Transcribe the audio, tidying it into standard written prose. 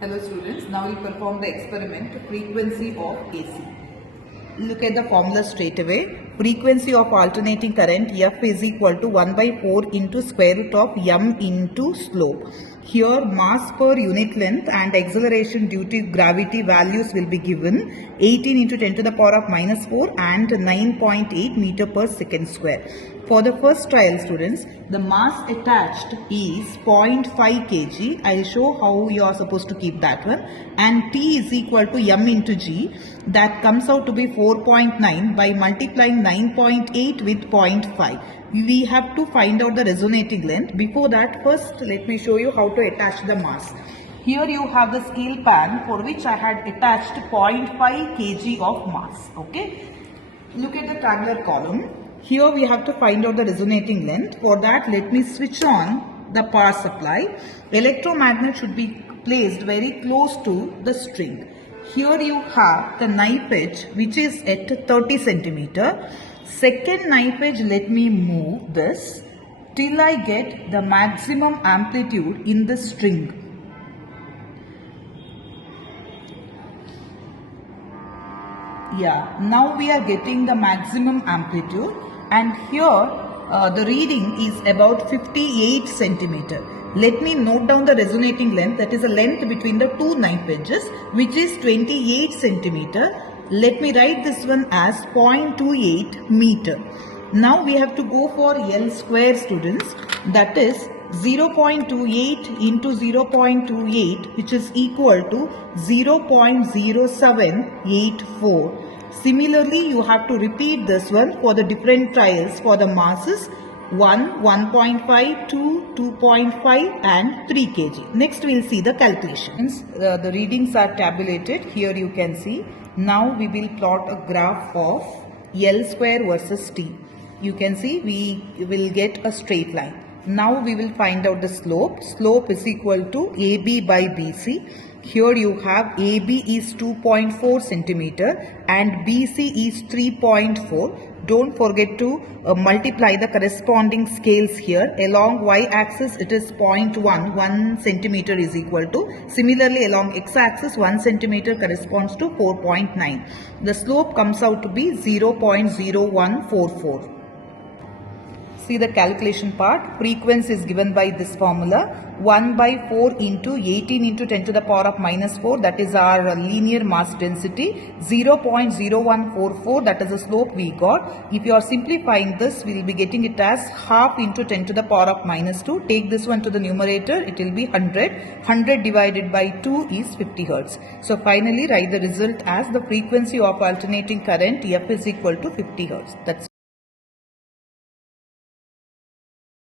Hello students, now we'll perform the experiment frequency of AC. Look at the formula straight away. Frequency of alternating current F is equal to 1 by 4 into square root of m into slope. Here mass per unit length and acceleration due to gravity values will be given 18 into 10 to the power of minus 4 and 9.8 meter per second square. For the first trial students, the mass attached is 0.5 kg. I'll show how you are supposed to keep that one. And T is equal to m into g. That comes out to be 4.9 by multiplying 9.8 with 0.5. We have to find out the resonating length. Before that, first let me show you how to attach the mass. Here you have the scale pan for which I had attached 0.5 kg of mass. Okay. Look at the tabular column. Here we have to find out the resonating length. For that, let me switch on the power supply. Electromagnet should be placed very close to the string. Here you have the knife edge which is at 30 centimeter. Second knife edge, let me move this till I get the maximum amplitude in the string. Yeah, now we are getting the maximum amplitude, and here the reading is about 58 centimeter. Let me note down the resonating length, that is the length between the two knife edges, which is 28 centimeter. Let me write this one as 0.28 meter. Now we have to go for L square students, that is 0.28 into 0.28, which is equal to 0.0784. Similarly, you have to repeat this one for the different trials for the masses 1, 1.5, 2, 2.5 and 3 kg. Next we will see the calculations. The readings are tabulated. Here you can see. Now we will plot a graph of L square versus T. You can see we will get a straight line. Now we will find out the slope. Slope is equal to AB by BC. Here you have AB is 2.4 centimeter and BC is 3.4. Don't forget to multiply the corresponding scales here. Along y-axis it is 0.1. 1 centimeter is equal to. Similarly along x-axis 1 centimeter corresponds to 4.9. The slope comes out to be 0.0144. See the calculation part. Frequency is given by this formula. 1 by 4 into 18 into 10 to the power of minus 4. That is our linear mass density. 0.0144. That is the slope we got. If you are simplifying this, we will be getting it as half into 10 to the power of minus 2. Take this one to the numerator. It will be 100. 100 divided by 2 is 50 hertz. So finally write the result as the frequency of alternating current F is equal to 50 hertz. That's all.